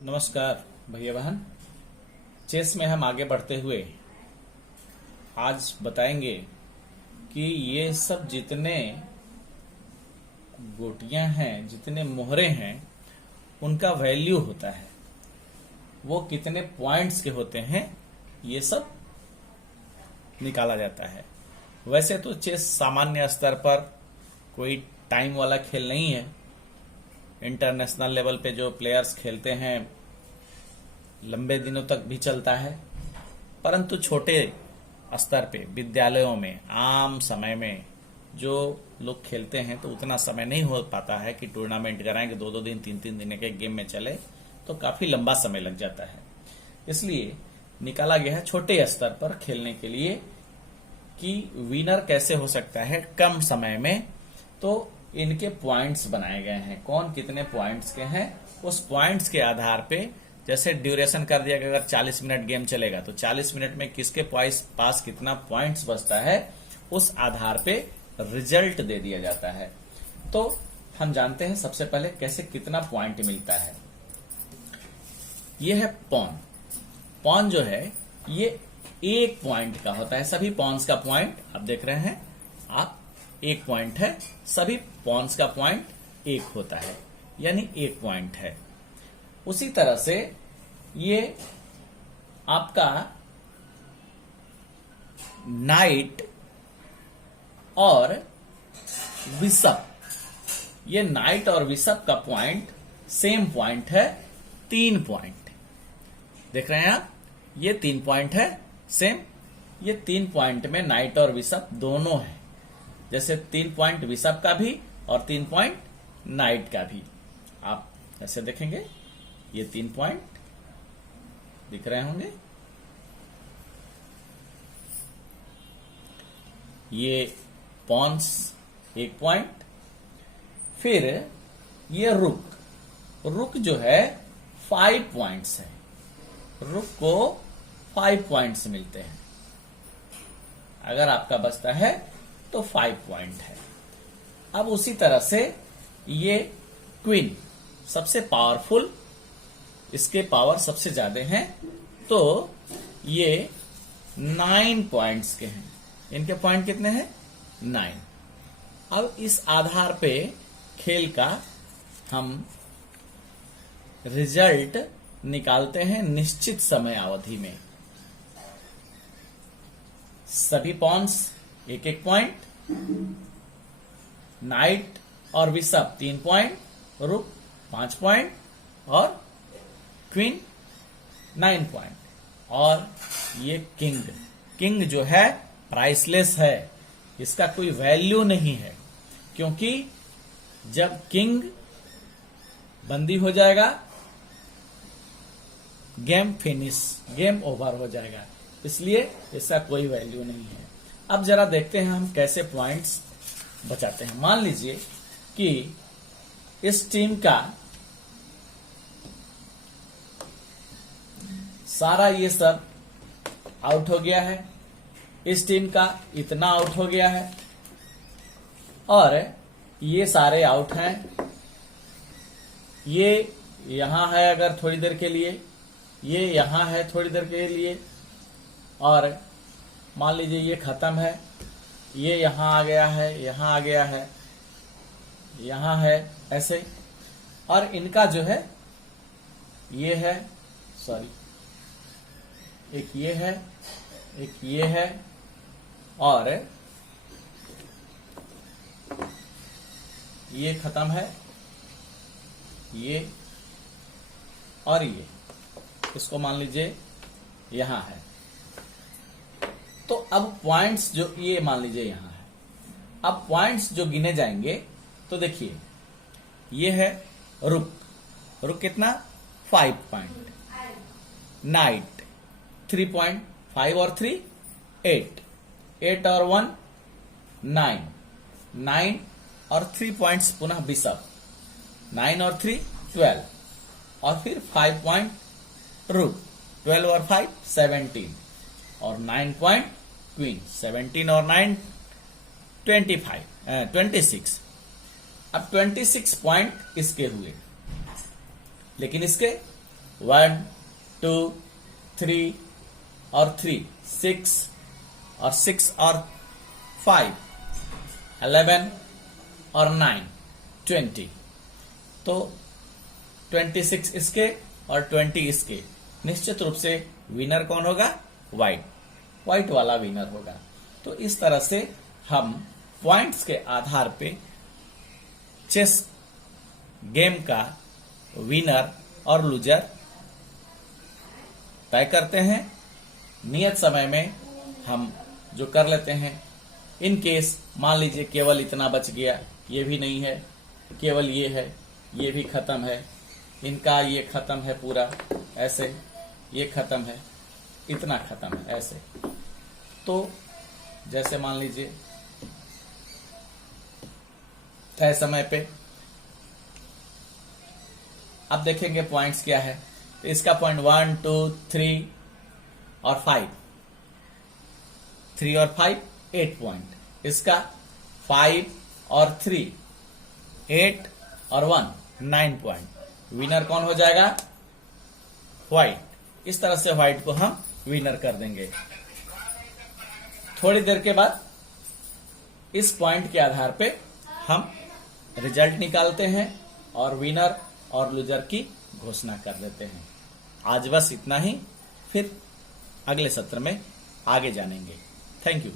नमस्कार भैया बहन। चेस में हम आगे बढ़ते हुए आज बताएंगे कि ये सब जितने गोटियां हैं, जितने मोहरे हैं, उनका वैल्यू होता है, वो कितने पॉइंट्स के होते हैं, ये सब निकाला जाता है। वैसे तो चेस सामान्य स्तर पर कोई टाइम वाला खेल नहीं है। इंटरनेशनल लेवल पे जो प्लेयर्स खेलते हैं लंबे दिनों तक भी चलता है, परंतु छोटे स्तर पे विद्यालयों में आम समय में जो लोग खेलते हैं तो उतना समय नहीं हो पाता है कि टूर्नामेंट कराएं कि 2-2 दिन 3-3 दिन के गेम में चले, तो काफी लंबा समय लग जाता है। इसलिए निकाला गया है छोटे स्तर पर खेलने के लिए कि विनर कैसे हो सकता है कम समय में। तो इनके पॉइंट्स बनाए गए हैं, कौन कितने पॉइंट्स के हैं, उस पॉइंट्स के आधार पे जैसे ड्यूरेशन कर दिया कि अगर 40 मिनट गेम चलेगा तो 40 मिनट में किसके पास कितना पॉइंट्स बचता है, उस आधार पे रिजल्ट दे दिया जाता है। तो हम जानते हैं सबसे पहले कैसे कितना पॉइंट मिलता है। ये है पॉन। पॉन जो है ये 1 पॉइंट का होता है। सभी पॉन्स का पॉइंट आप देख रहे हैं, आप 1 पॉइंट है, सभी पॉन्स का पॉइंट 1 होता है, यानी 1 पॉइंट है। उसी तरह से ये आपका नाइट और बिशप, ये नाइट और बिशप का पॉइंट सेम पॉइंट है, 3 पॉइंट। देख रहे हैं आप, ये 3 पॉइंट है सेम। ये 3 पॉइंट में नाइट और बिशप दोनों है, जैसे 3 पॉइंट बिशप का भी और 3 पॉइंट नाइट का भी। आप ऐसे देखेंगे, ये 3 पॉइंट दिख रहे होंगे। ये पॉन्स 1 पॉइंट। फिर ये रुक जो है 5 पॉइंट्स है। रुक को 5 पॉइंट्स मिलते हैं। अगर आपका बचता है तो 5 पॉइंट है। अब उसी तरह से ये क्वीन सबसे पावरफुल, इसके पावर सबसे ज्यादा हैं, तो ये 9 पॉइंट्स के हैं। इनके पॉइंट कितने हैं? 9। अब इस आधार पे खेल का हम रिजल्ट निकालते हैं निश्चित समय अवधि में। सभी पॉन्स 1-1 पॉइंट, नाइट और बिशप 3 पॉइंट, रुक 5 पॉइंट और क्वीन 9 पॉइंट। और ये किंग जो है प्राइसलेस है, इसका कोई वैल्यू नहीं है, क्योंकि जब किंग बंदी हो जाएगा गेम फिनिश, गेम ओवर हो जाएगा, इसलिए इसका कोई वैल्यू नहीं है। अब जरा देखते हैं हम कैसे पॉइंट्स बचाते हैं। मान लीजिए कि इस टीम का सारा ये सब आउट हो गया है, इस टीम का इतना आउट हो गया है, और ये सारे आउट हैं। ये यहां है अगर थोड़ी देर के लिए, ये यहां है थोड़ी देर के लिए, और मान लीजिए ये खत्म है, ये यहां आ गया है, यहां आ गया है, यहां है, ऐसे। और इनका जो है ये है, सॉरी, एक ये है, एक ये है, और ये खत्म है, ये और ये, इसको मान लीजिए यहां है। तो अब पॉइंट्स जो ये मान लीजिए यहां है, अब पॉइंट्स जो गिने जाएंगे तो देखिए ये है रुक कितना 5 पॉइंट, नाइट 3 पॉइंट, 5 और 3 8 और 1 9 और 3 पॉइंट्स पुनः बिशप, 9 और 3 12, और फिर 5 पॉइंट रुक, 12 और 5 17, और 9 पॉइंट क्वीन, 17 और 9 26। अब 26 पॉइंट इसके हुए, लेकिन इसके 1 2 3 और 3 6 और 6 और 5 11 और 9 20। तो 26 इसके और 20 इसके। निश्चित रूप से विनर कौन होगा? व्हाइट वाला विनर होगा। तो इस तरह से हम पॉइंट्स के आधार पे चेस गेम का विनर और लूजर तय करते हैं। नियत समय में हम जो कर लेते हैं, इन केस मान लीजिए केवल इतना बच गया, ये भी नहीं है, केवल ये है, ये भी खत्म है, इनका ये खत्म है पूरा, ऐसे ये खत्म है, इतना खत्म है, ऐसे। तो जैसे मान लीजिए तय समय पे अब देखेंगे पॉइंट्स क्या है। तो इसका पॉइंट 1 2 3 और 5, 3 और 5 8 पॉइंट। इसका 5 और 3 8 और 1 9 पॉइंट। विनर कौन हो जाएगा? व्हाइट। इस तरह से व्हाइट को हम विनर कर देंगे। थोड़ी देर के बाद इस पॉइंट के आधार पे हम रिजल्ट निकालते हैं और विनर और लूजर की घोषणा कर देते हैं। आज बस इतना ही, फिर अगले सत्र में आगे जानेंगे। Thank you.